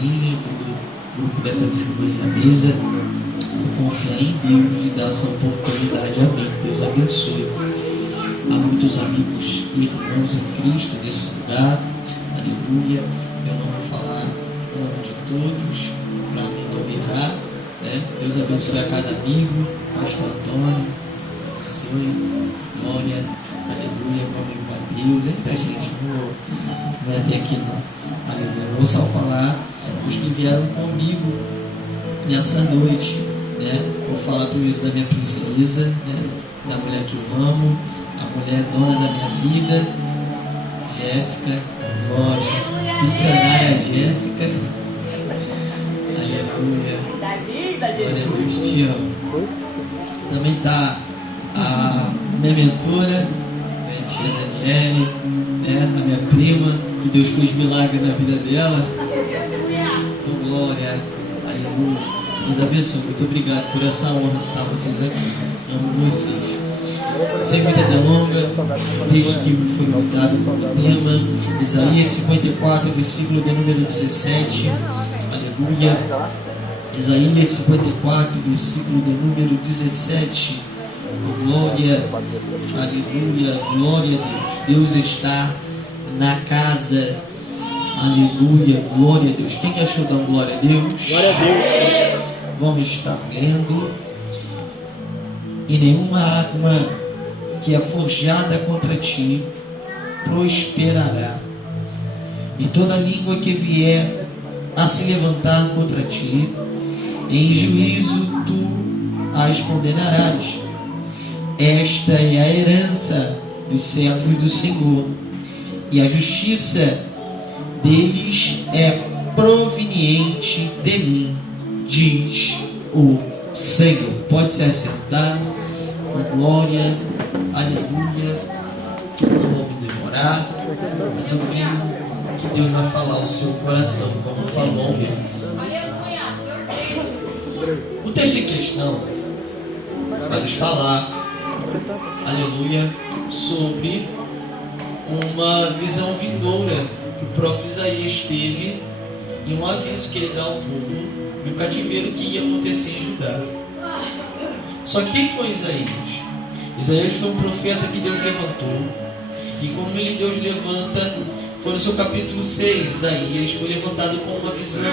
Aninha, todo o grupo dessas irmãs da mesa, por confiar em Deus e dar essa oportunidade. Amém. Deus abençoe. Há muitos amigos e irmãos em Cristo nesse lugar. Aleluia. Eu não vou falar o nome de todos para não errar, né? Deus abençoe a cada amigo. Pastor Antônio, abençoe. Glória. Aleluia. Glória a Deus. Eita, gente, não é até aqui não. Aleluia. Vou só falar os que vieram comigo nessa noite, né? Vou falar primeiro da minha princesa, né? Da mulher que eu amo, a mulher dona da minha vida, Jéssica. Glória. Missionária Jéssica. Aleluia. Glória a Deus, te amo. Também está a minha mentora, minha tia Daniele, né? A minha prima, que Deus fez milagre na vida dela. Oh, glória. Aleluia. Deus abençoe. Muito obrigado por essa honra de estar vocês aqui. Amo vocês. Sem muita delonga, o texto que foi dado pelo tema, Isaías 54, versículo de número 17. Aleluia. Isaías 54, versículo de número 17. Glória. Aleluia. Glória a Deus. Deus está na casa. Aleluia. Glória a Deus. Quem achou da glória a Deus? Glória a Deus. Vamos estar lendo. E nenhuma arma que é forjada contra ti prosperará, e toda língua que vier a se levantar contra ti, em juízo tu as condenarás. Esta é a herança dos servos do Senhor, e a justiça deles é proveniente de mim, diz o Senhor. Pode se assentar. Com glória. Aleluia. Não vou me demorar, mas eu creio que Deus vai falar ao seu coração, como falou ao meu. O texto em questão vai nos falar, aleluia, sobre uma visão vindoura que o próprio Isaías teve e um aviso que ele dá ao povo do cativeiro que ia acontecer em Judá. Só que quem foi Isaías? Isaías foi um profeta que Deus levantou, e como Deus levanta, foi no seu capítulo 6, Isaías foi levantado com uma visão,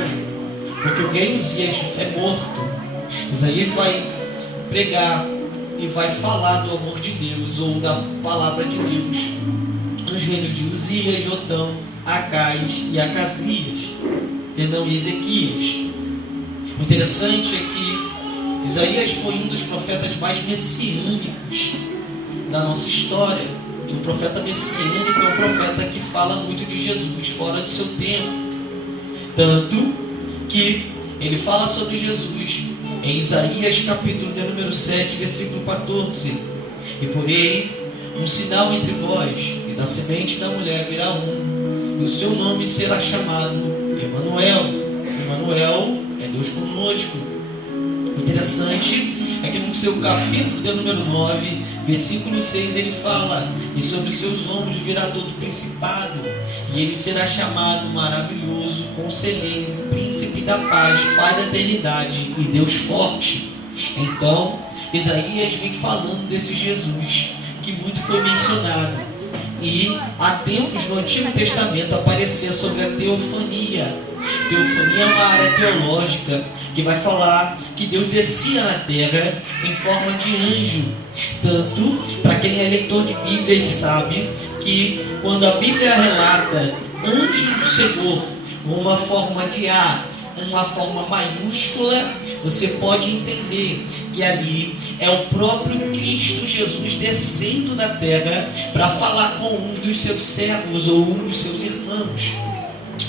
porque o rei Uzias é morto. Isaías vai pregar e vai falar do amor de Deus, ou da palavra de Deus, nos reinos de Uzias, Jotão, Acais e Acasias, e Ezequias. O interessante é que Isaías foi um dos profetas mais messiânicos da nossa história. E um profeta messiânico é um profeta que fala muito de Jesus fora do seu tempo. Tanto que ele fala sobre Jesus em Isaías capítulo de número 7, versículo 14. E porém, um sinal entre vós, e da semente da mulher virá um, e o seu nome será chamado Emanuel. Emanuel é Deus conosco. O interessante é que no seu capítulo de número 9, versículo 6, ele fala: e sobre os seus ombros virá todo principado, e ele será chamado maravilhoso, conselheiro, príncipe da paz, pai da eternidade e Deus forte. Então, Isaías vem falando desse Jesus que muito foi mencionado. E há tempos no Antigo Testamento aparecia sobre a teofania. Teofania é uma área teológica que vai falar que Deus descia na terra em forma de anjo. Tanto, para quem é leitor de Bíblia, sabe que quando a Bíblia relata anjo do Senhor com uma forma de A, uma forma maiúscula, você pode entender que ali é o próprio Cristo Jesus descendo da terra para falar com um dos seus servos ou um dos seus irmãos.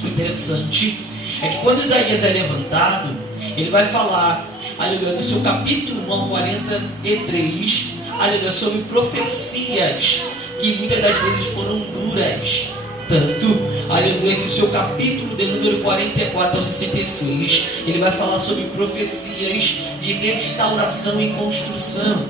O interessante é que quando Isaías é levantado, ele vai falar, aleluia, no seu capítulo 1 ao 43, aleluia, sobre profecias que muitas das vezes foram duras. Tanto, aleluia, que o seu capítulo de número 44 ao 66, ele vai falar sobre profecias de restauração e construção.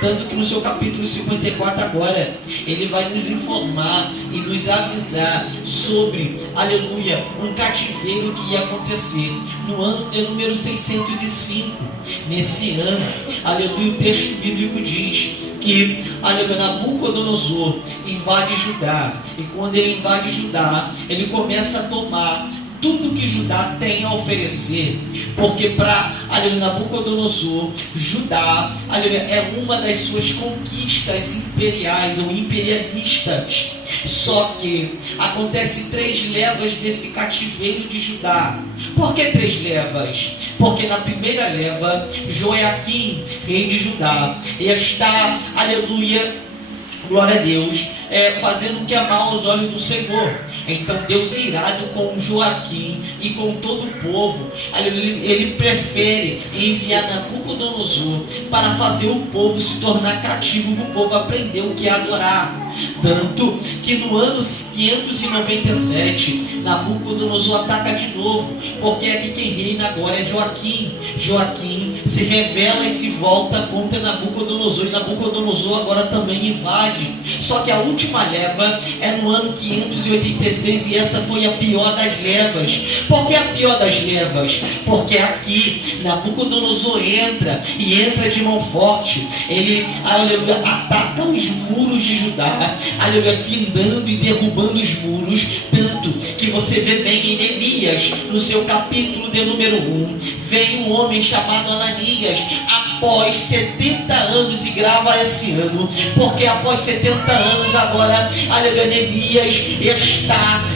Tanto que no seu capítulo 54 agora, ele vai nos informar e nos avisar sobre, aleluia, um cativeiro que ia acontecer no ano de número 605. Nesse ano, aleluia, o texto bíblico diz que, aleluia, Nabucodonosor invade Judá. E quando ele invade Judá, ele começa a tomar tudo que Judá tem a oferecer, porque para Nabucodonosor, Judá, aleluia, é uma das suas conquistas imperiais ou imperialistas. Só que acontece 3 levas desse cativeiro de Judá. Por que 3 levas? Porque na primeira leva, Joaquim, rei de Judá, está, aleluia, glória a Deus, fazendo o que é mal aos olhos do Senhor. Então Deus, irado com Joaquim e com todo o povo, ele prefere enviar Nabucodonosor para fazer o povo se tornar cativo, para o povo aprender o que é adorar. Tanto que no ano 597, Nabucodonosor ataca de novo, porque aqui quem reina agora é Joaquim. Joaquim se revela e se volta contra Nabucodonosor, e Nabucodonosor agora também invade. Só que a última leva é no ano 586, e essa foi a pior das levas. Por que a pior das levas? Porque aqui Nabucodonosor entra, e entra de mão forte. Ele, aleluia, ataca os muros de Judá, aleluia, findando e derrubando os muros, tanto que você vê bem em Neemias, no seu capítulo de número 1, vem um homem chamado Ananias, após 70 anos, e grava esse ano, porque após 70 anos agora, aleluia, Neemias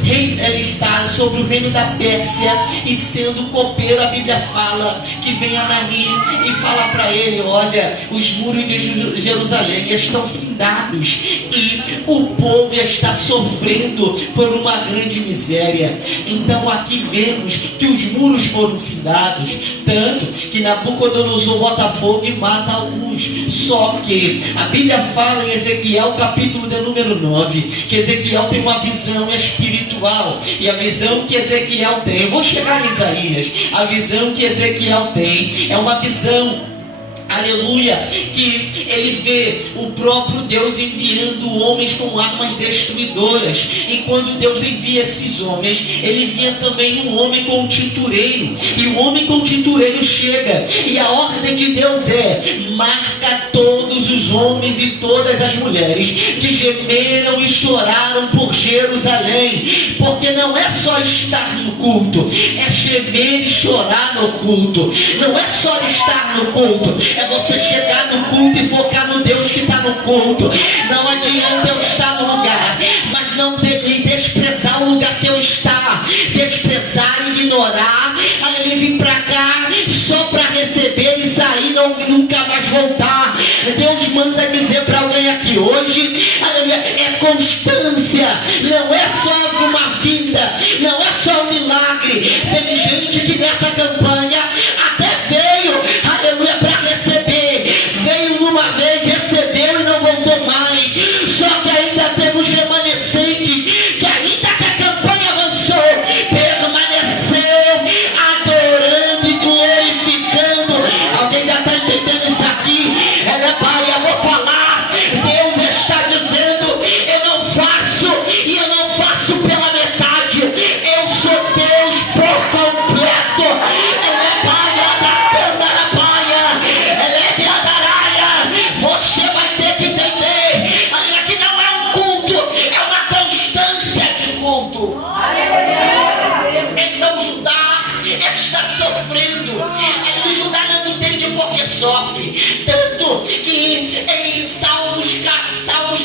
ele está sobre o reino da Pérsia, e sendo copeiro, a Bíblia fala que vem Ananias e fala para ele: olha, os muros de Jerusalém estão findados, e o povo está sofrendo por uma grande miséria. Então aqui vemos que os muros foram findados, tanto que Nabucodonosor bota fogo e mata alguns. Só que a Bíblia fala em Ezequiel, capítulo de número 9, que Ezequiel tem uma visão espiritual, e a visão que Ezequiel tem, eu vou chegar em Isaías, a visão que Ezequiel tem é uma visão, aleluia, que ele vê o próprio Deus enviando homens com armas destruidoras. E quando Deus envia esses homens, ele envia também um homem com um tintureiro, e o homem com o tintureiro chega, e a ordem de Deus é: marca todos os homens e todas as mulheres que gemeram e choraram por Jerusalém, porque não é só estar no culto, é gemer e chorar no culto. Não é só estar no culto, é você chegar no culto e focar no Deus que está no culto. Não adianta eu estar no lugar, mas não desprezar o lugar que eu está, desprezar, ignorar, ele vir para cá só para receber e sair, nunca mais voltar. Deus manda dizer para alguém aqui hoje, aleluia, é constância, não é só uma vinda, não é só um milagre. Tem gente que nessa campanha até veio, aleluia, para receber, veio uma vez, recebeu e não voltou mais. Só que ainda temos remanescentes que, ainda que a campanha avançou, permaneceu adorando e glorificando. Alguém já está entendendo isso aqui? Pai, eu vou falar. Deus está dizendo: eu não faço, e eu não faço pela metade, eu sou Deus por completo. Você vai ter que entender, aqui não é um culto, é uma constância de culto. Então Judá está sofrendo. Judá não entende porque sofre. Tanto que em Salmos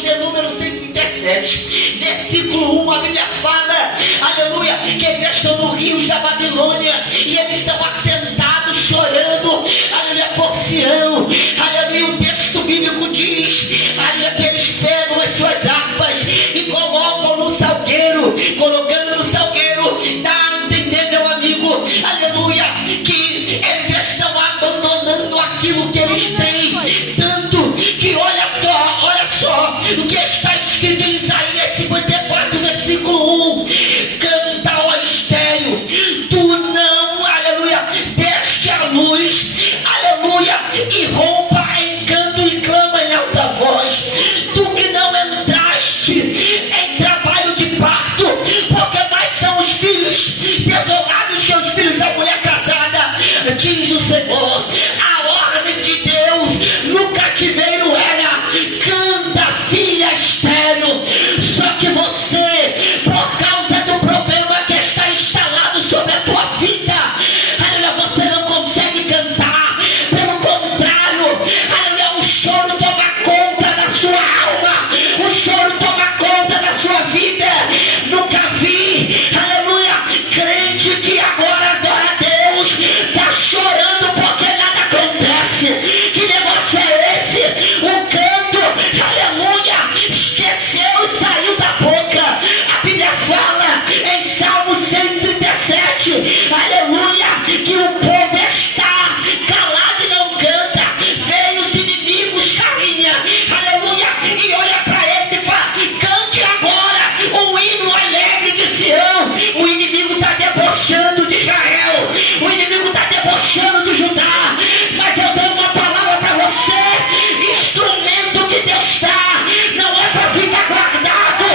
de número 137, versículo 1, a Bíblia fala, aleluia, que eles estão no rios da Babilônia, e eles estão assentados chorando, aleluia, por Sião. Aleluia, o texto bíblico diz, aleluia, que eles pegam as suas harpas e colocam no salgueiro. Colocando no salgueiro, dá a entender, meu amigo, aleluia, que eles estão abandonando aquilo que eles têm. Tanto que olha só o que está escrito em Isaías 54, versículo 1: canta, ó estéril, tu não, aleluia, Senhor. A ordem de Deus no cativeiro era: canta, filha estéril. Só que você, por causa do problema que está instalado sobre a tua vida, aleluia, você não consegue cantar. Pelo contrário, aleluia, o choro toma conta da sua alma, o choro toma conta da sua vida. Nunca vi, aleluia, crente que agora adora a Deus, está chorando porque nada acontece. Que negócio é esse? O canto, aleluia, esqueceu e saiu da boca. A Bíblia fala em Salmo 137, aleluia, que o povo está calado e não canta. Vem os inimigos, carinha, aleluia, e olha para eles e fala: cante agora um hino alegre de Sião. O inimigo está debochando de Israel, o inimigo está debochando de Judá, mas eu tenho uma palavra para você: instrumento que Deus dá não é para ficar guardado,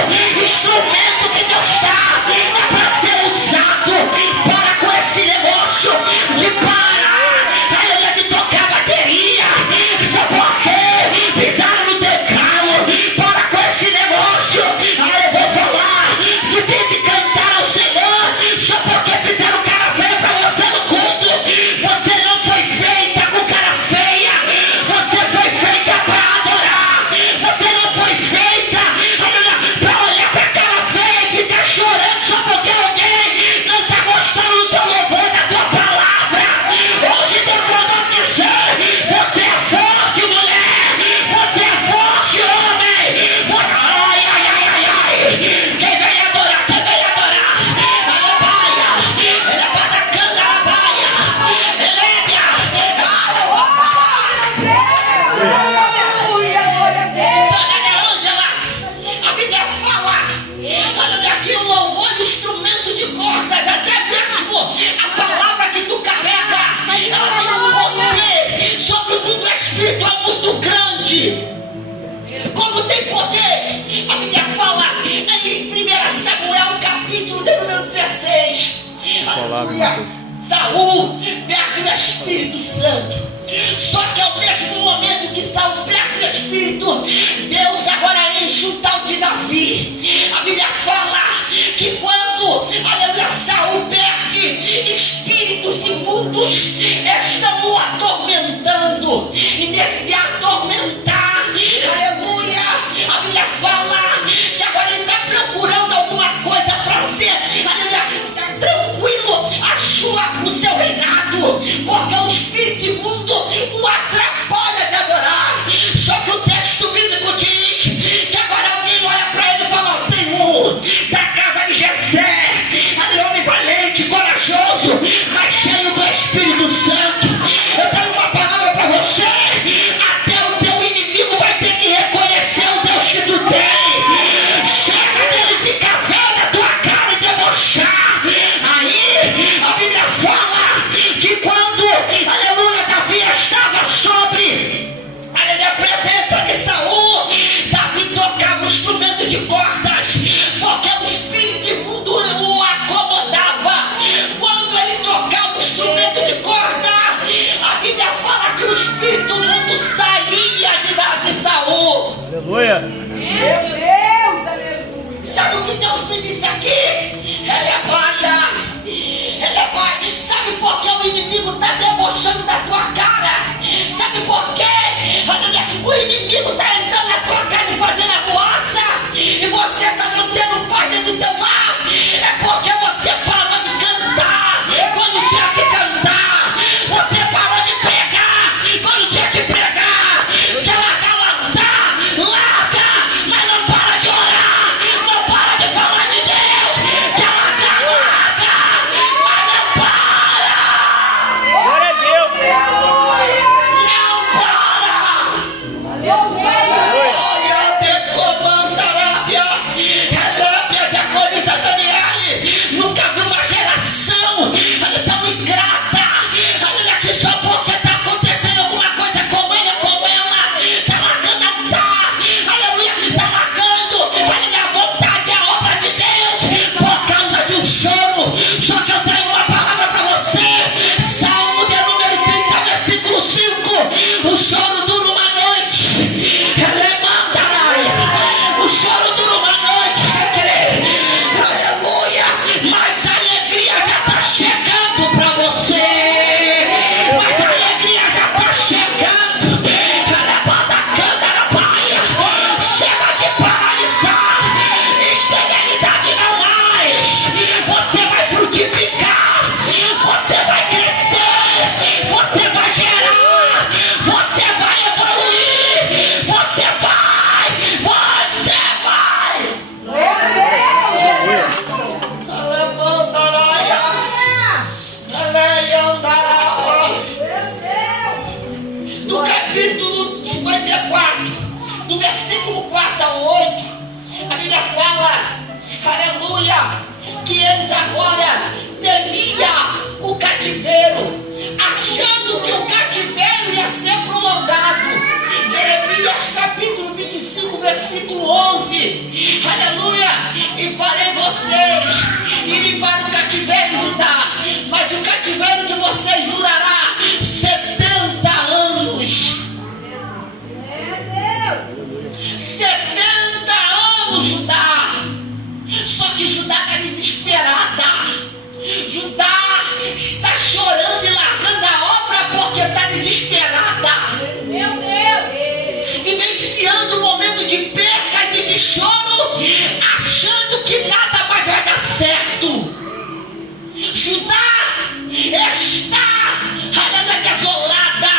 instrumento que Deus dá é para ser usado. Para com esse negócio de parar, aleluia, de tocar bateria, só porque pisaram no teclado. Para com esse negócio, eu vou falar de vir de cantar ao Senhor, só porque fizeram cara feia para você no culto. Você não foi feita com cara feia, você foi feita para adorar. Você não foi feita, aleluia, para olhar para a cara feia e ficar chorando só porque alguém não está gostando do teu louvor, da tua palavra. Hoje Deus mandou dizer: você é forte, mulher, você é forte, homem. Ai, ai, ai, ai, ai. Quem vem adorar, quem vem adorar, alabaia, ele é badacanda, alabaia, elégia, Sônia Ângela, a Bíblia fala, olha aqui, o louvor e o instrumento de cordas, até mesmo a palavra que tu carrega, ela tem um poder sobre o mundo espiritual muito grande. Como tem poder, a Bíblia fala em 1 Samuel, capítulo de número 16. Aleluia. Saul perde o Espírito Santo. Só que ao mesmo momento que Saul perde o Espírito, Deus agora enche o tal de Davi. A Bíblia fala que quando, aleluia, Saul perde, espíritos imundos estão o atormentando. E nesse atormentar, aleluia, a Bíblia fala que agora ele está procurando alguma coisa para ser, aleluia, tranquilo o seu reinado, porque o espírito imundo o atrapalha de adorar. Só que o texto bíblico diz que agora alguém olha para ele e fala: tem um da casa de Jessé, homem valente, corajoso, mas cheio do Espírito Santo. Eu tenho uma palavra para você: até o teu inimigo vai ter que reconhecer o Deus que tu tem. Chega dele ficar vendo a tua cara e debochar. Aí a Bíblia fala que quando, aleluia, Davi estava sobre, aleluia, a presença de Saul, Davi tocava o instrumento de cordas, porque o espírito imundo o acomodava. Quando ele tocava o instrumento de corda, a Bíblia fala que o espírito imundo saía de Saul. Aleluia. Meu Deus, aleluia. Sabe o que Deus me disse aqui? Sabe por que o inimigo está debochando da tua cara? Sabe por quê? O inimigo está entrando na tua casa e fazendo a moça, e você está não tendo paz dentro do teu lar. É porque você parou de cantar quando tinha que cantar. Você parou de pregar quando tinha que pregar. Quer larga, mas não para de orar, não para de falar de Deus. Quer larga, mas não para. Glória a Deus. Não para. agora temia o cativeiro, achando que o cativeiro ia ser prolongado. Jeremias capítulo 25, versículo 11. Aleluia! E farei vocês irem para o cativeiro, Judá, mas o cativeiro de vocês durará 70 anos. 70 anos, Judá. Só que Judá está desesperada. Judá está chorando e largando a obra porque está desesperada. Meu Deus. Vivenciando um momento de percas e de choro, achando que nada mais vai dar certo. Judá está, aleluia, desolada.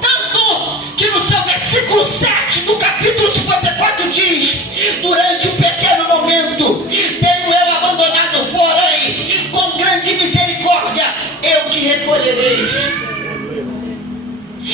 Tanto que no seu versículo 7 do capítulo 54 diz: durante um pequeno momento tenho eu abandonado, porém com grande misericórdia eu te recolherei.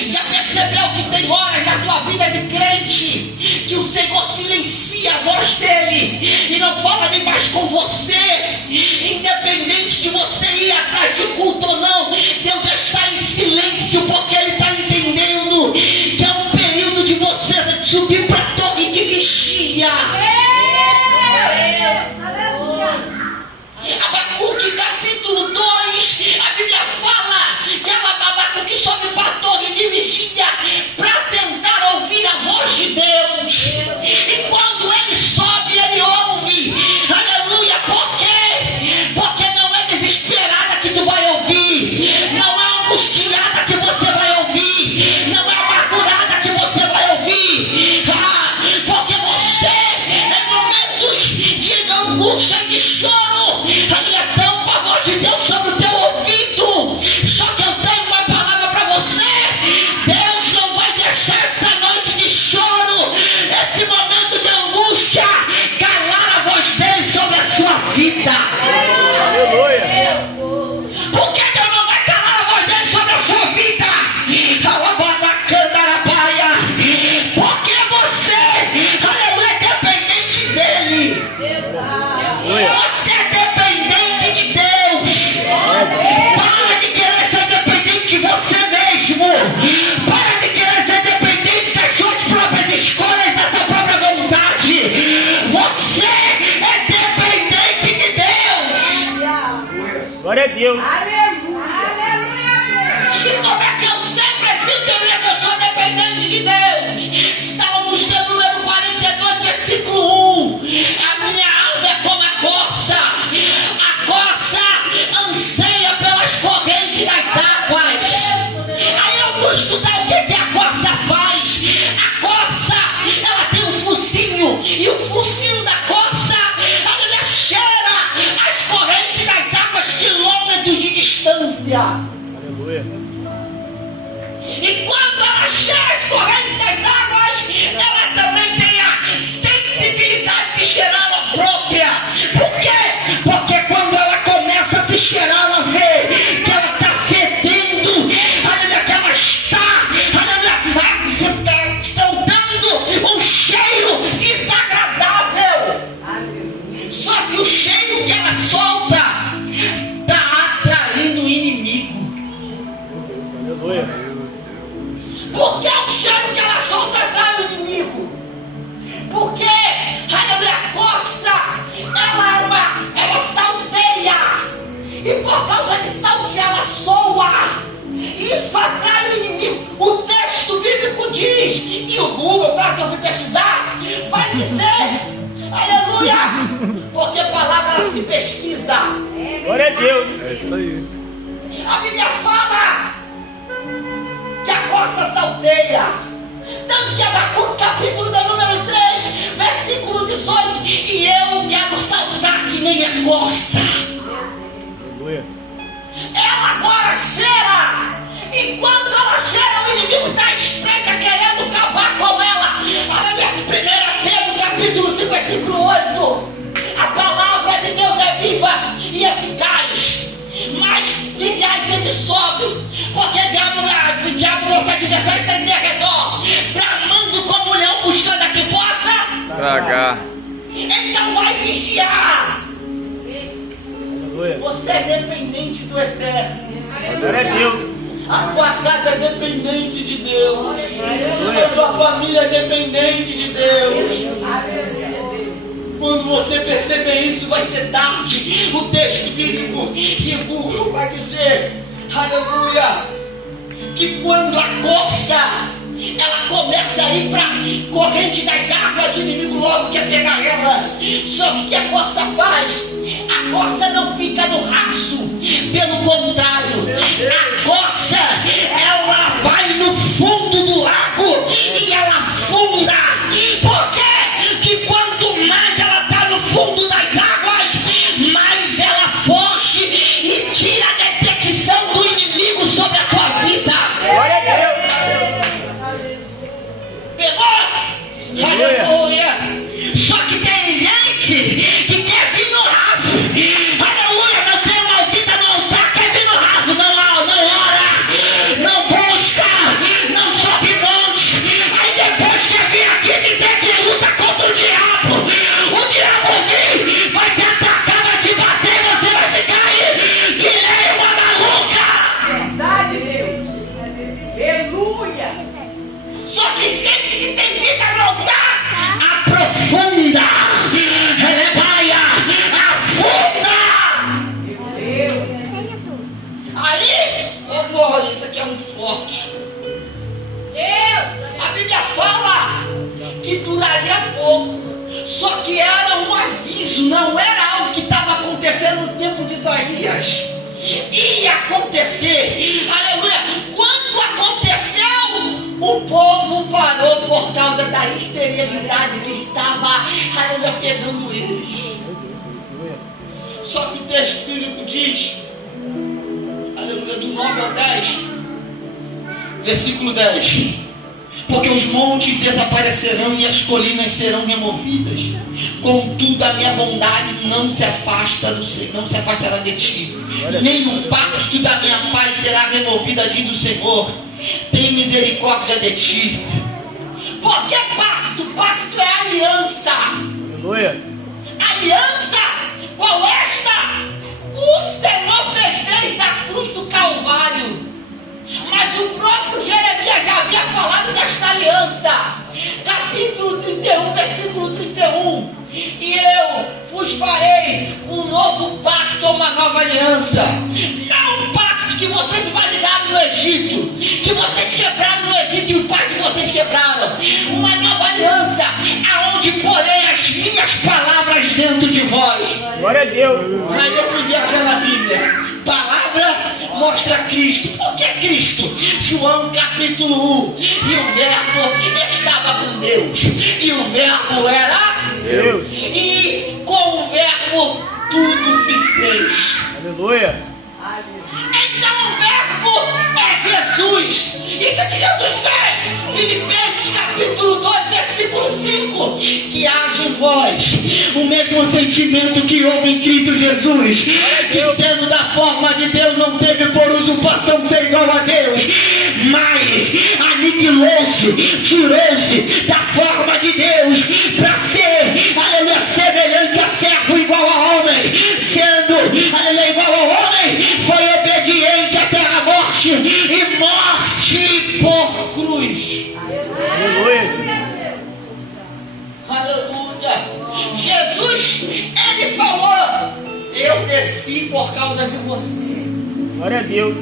Já percebeu que tem horas na tua vida de crente que o Senhor silencia a voz dele e não fala nem mais com você? Independente de você ir atrás de culto ou não, Deus está em silêncio porque Ele está entendendo que é um período de você subir para a torre de vigia. Abacuque capítulo 2, a Bíblia fala que Abacuque sobe para a torre de vigia para tentar ouvir a voz de Deus. E quando ele sobe, ele ouve. Aleluia, por quê? Porque não é desesperada que tu vai ouvir, não é angustiada que você vai ouvir, não é amargurada que você vai ouvir. Porque você, em momentos de angústia e de choro, ali tampa a voz de Deus sobre o teu ouvido. Só que eu tenho uma palavra para você: Deus não vai deixar essa noite de choro, esse momento de angústia, calar a voz dele sobre a sua vida. Aleluia. Por que Deus não vai calar a voz dele sobre a sua vida? Porque você, aleluia, é dependente dele. Você é dependente de Deus. Para de querer ser dependente de você mesmo. Para de querer ser dependente das suas próprias escolhas, da sua própria vontade. Você é dependente de Deus. Glória a Deus. E como é que eu sei, presbítero, que eu sou dependente de Deus? Salmos de número 42, versículo 1. A minha alma é como a corça. A corça anseia pelas correntes das águas. Aí eu vou estudar o que a corça faz. A corça, ela tem um focinho. E o focinho da corça, ela cheira as correntes das águas quilômetros de distância. Aleluia. E quando ela cheira as correntes das águas, ela também tem a sensibilidade de cheirar ela própria. Por quê? Porque quando ela começa a se cheirar, ela vê que ela está fedendo, aleluia, que ela está, aleluia, soltando um cheiro desagradável. Só que o cheiro que ela solta está atraindo o inimigo. Aleluia. Porque é o cheiro que ela solta atrai o inimigo. Porque, aleluia, a corça, ela salteia. E por causa de saltear, ela soa. Isso atrai o inimigo. O texto bíblico diz, e o Google, claro que eu fui pesquisar, vai dizer, aleluia, porque a palavra ela se pesquisa. Glória a Deus. É isso aí. A Bíblia fala que a corça salteia. Tanto que Abacuque, capítulo de número 3, versículo 18: e eu quero saltar que nem a corça. Aleluia. Ela agora cheira. E quando ela cheira, o inimigo está à espreita querendo acabar com ela. Olha, 1 Pedro, capítulo 5, versículo 8: a palavra de Deus é viva e eficaz, mas vigiai sede sóbrio, porque o diabo, nosso adversário, está em derredor, bramando como um leão, buscando a que possa Tragar. Então vai vigiar. dependente do eterno. Glória a Deus. A tua casa é dependente de Deus. A tua família é dependente de Deus. Quando você perceber isso, vai ser tarde. O texto bíblico Hebreus vai dizer, aleluia, que quando a corça ela começa a ir para a corrente das águas, o inimigo logo quer pegar ela. Só que o que a corça faz? A corça não fica no raso, pelo contrário, a corça ela vai no fundo do lago e ela afunda. Por quê? Que quanto mais ela está no fundo das águas, mais ela foge e tira a detecção do inimigo sobre a tua vida. Glória a Deus. Pegou? Aleluia! Só que tem gente que quer vir no raso. Aleluia! Não tem uma vida no altar, quer vir no raso. Não ora, não busca, não sobe monte. Aí depois quer vir aqui dizer que luta contra o diabo. O diabo vem, vai te atacar, vai te bater, você vai ficar aí que nem uma maluca. Verdade, Deus. Aleluia. Só que gente que tem vida no altar aprofunda, relevaia, afunda. Aí, oh, isso aqui é muito forte. A Bíblia fala que duraria pouco, só que era um aviso, não era algo que estava acontecendo no tempo de Isaías. Ia acontecer, aleluia. Quando aconteceu, o povo parou por causa da esterilidade que estava, aleluia, pegando eles. Só que o texto bíblico diz, aleluia, do 9 ao 10, versículo 10: porque os montes desaparecerão e as colinas serão removidas, contudo a minha bondade não se afastará de ti, nem o pacto da minha paz será removida, diz o Senhor. Tem misericórdia de ti. Por que pacto? Pacto é aliança. Aleluia. Aliança qual esta? O Senhor fez desde a cruz do Calvário. Mas o próprio Jeremias já havia falado desta aliança. Capítulo 31, versículo 31. E eu vos farei um novo pacto, uma nova aliança. Não um pacto que vocês validaram no Egito, que vocês quebraram no Egito e o pai de vocês quebraram. Uma nova aliança, aonde porei as minhas palavras dentro de vós. Glória a Deus. Aí eu fui viajar na Bíblia. Palavra mostra Cristo. Por que Cristo? João capítulo 1. E o verbo estava com Deus, e o verbo era Deus. E com o verbo tudo se fez. Aleluia. Então o verbo é Jesus. E o que Jesus fez? Filipenses capítulo 2, versículo 5. Que haja em vós o mesmo sentimento que houve em Cristo Jesus, que sendo da forma de Deus não teve por usurpação ser igual a Deus, mas aniquilou-se, tirou-se da forma de Deus para ser, aleluia, semelhante a servo, igual a homem. Sendo, aleluia, igual ao homem, foi obediente até a morte, e morte por cruz. Aleluia. Aleluia. Jesus, ele falou: eu desci por causa de você. Glória a Deus.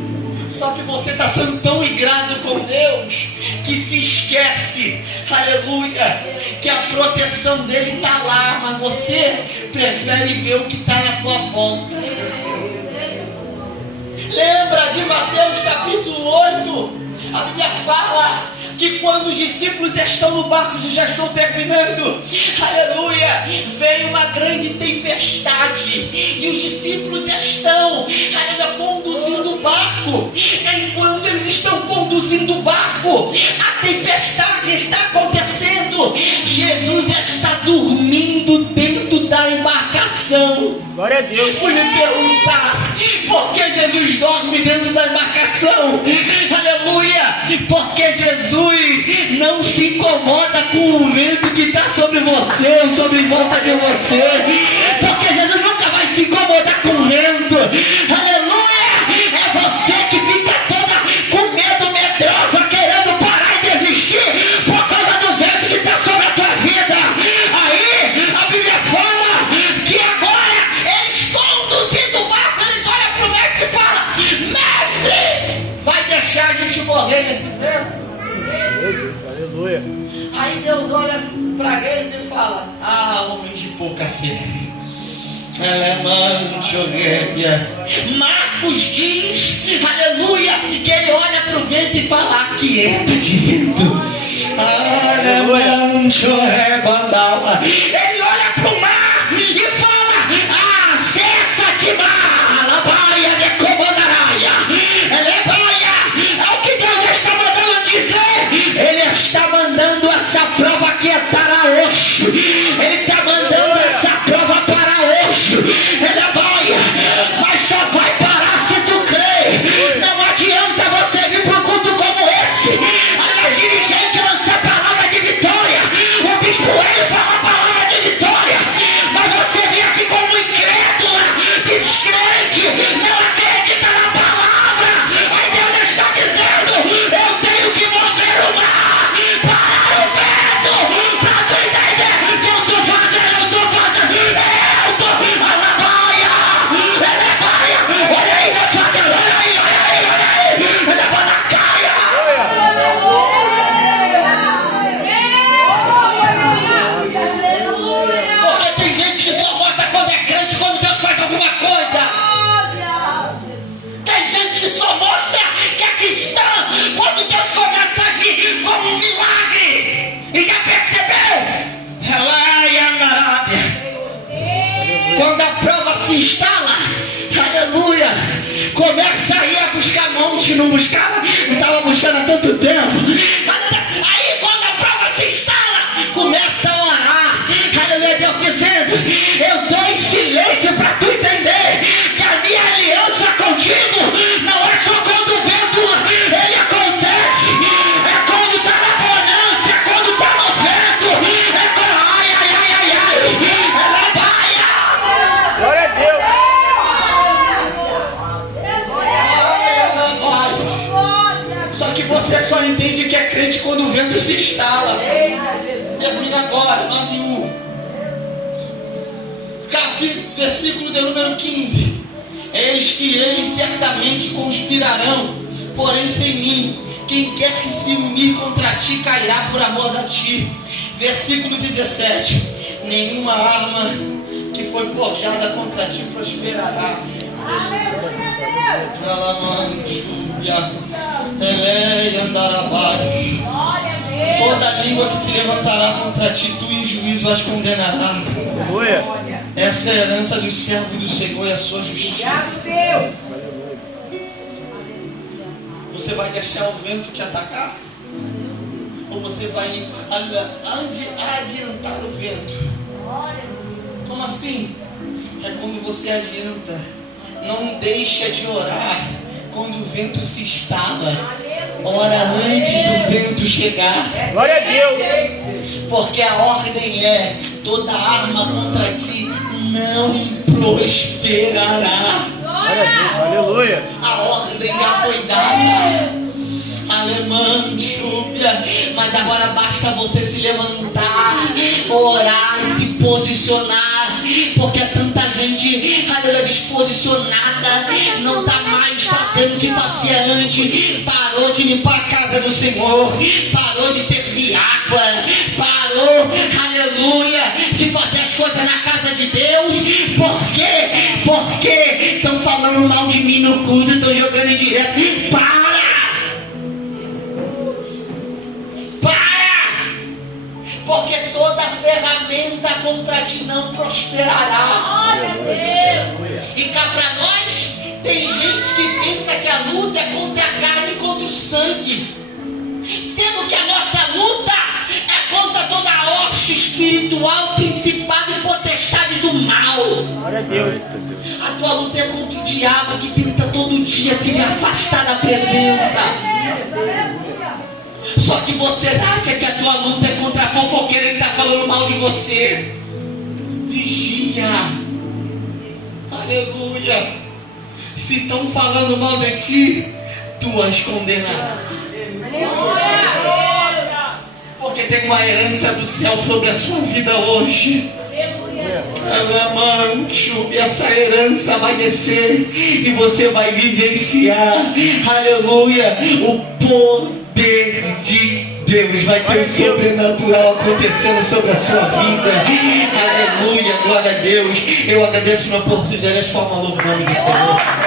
Só que você está sendo tão igrado com Deus que se esquece, aleluia, que a proteção dele está lá, mas você prefere ver o que está na tua volta. Lembra de Mateus capítulo 8? A Bíblia fala que quando os discípulos estão no barco e já estão terminando, aleluia, vem uma grande tempestade e os discípulos estão, aleluia, conduzindo o barco. Enquanto eles estão conduzindo o barco, a tempestade está acontecendo. Jesus está dormindo dentro da embarcação. Glória a Deus. Fui me perguntar por que Jesus dorme dentro da embarcação. Aleluia. Porque Jesus não se incomoda com o vento que está sobre você ou sobre volta de você. Porque Jesus nunca vai se incomodar com o vento. esse vento? Aleluia. Aí Deus olha para eles e fala: ah, homens de pouca fé. Marcos diz, aleluia, que ele olha para o vento e fala: aquieta de vento. Ele olha para o mar e fala: ah, cessa-te mar, alabaia de comandaraia, elebaia. É o que Deus está mandando dizer. Ele está mandando essa prova aquietar a osso. Ele está mandando essa prova para osso. Elebaia, mas só vai parar se tu crer. Não adianta você vir para um culto como esse. Aliás, dirigente lança a palavra de vitória. O bispo ele fala a palavra de vitória. Mas você vem aqui como incrédula, descrente, não acredita na palavra. Aí Deus está dizendo: eu tenho que mover o mar, parar o vento, para tu entender que eu estou fazendo, eu estou alabaia, elebaia, olha aí, Deus fazendo, olha aí, elevando a caia. Porque tem gente que só mostra quando é crente, quando Deus faz alguma coisa. Tem gente que só mostra que é cristã quando Deus começa a agir como um milagre. E já percebeu? Quando a prova se instala, aleluia, começa a ir a buscar monte, não buscava, não estava buscando há tanto tempo. Aí quando a prova se instala, começa a orar, aleluia, Deus dizendo: eu estou em silêncio para tu entender que a minha aliança contigo não é só quando o vento ele acontece, é quando está na bonança, é quando está no vento, é quando, ela baia. Glória a Deus. Só que você só entende que é crente quando o vento se instala. Termina agora, 9:1. Versículo de número 15. Eis que eles certamente conspirarão, porém sem mim. Quem quer que se unir contra ti cairá por amor a ti. Versículo 17. Nenhuma arma que foi forjada contra ti prosperará. Toda língua que se levantará contra ti, tu em juízo as condenarás. Aleluia. Essa é a herança dos servos do Senhor e a sua justiça. Você vai deixar o vento te atacar? Ou você vai adiantar o vento? Como assim? É quando você adianta. Não deixa de orar quando o vento se instala. Ora antes do vento chegar. Glória a Deus. Porque a ordem é: toda arma contra ti não prosperará. Glória a Deus. Aleluia. A ordem já foi dada. Alemã, chúbia. Mas agora basta você se levantar, orar e se posicionar. Porque é tanta gente, aleluia, desposicionada, não está mais fazendo o que fazia antes. Parou de limpar a casa do Senhor, parou de servir água, parou, aleluia, de fazer as coisas na casa de Deus. Por quê? Porque estão falando mal de mim no culto, estão jogando em direto. Para! Porque toda ferramenta contra ti não prosperará. E cá para nós, tem gente que pensa que a luta é contra a carne e contra o sangue, sendo que a nossa luta é contra toda a hoste espiritual, principado e potestade do mal. Glória a Deus. A tua luta é contra o diabo que tenta todo dia te afastar da presença. Só que você acha que a tua luta é contra a fofoqueira que está falando mal de você. Vigia. Aleluia. Se estão falando mal de ti, tu as condenarás. Porque tem uma herança do céu sobre a sua vida hoje. E essa herança vai descer e você vai vivenciar, aleluia, o poder de Deus. Vai ter o sobrenatural acontecendo sobre a sua vida. Aleluia, glória a Deus. Eu agradeço a oportunidade de falar o nome do Senhor.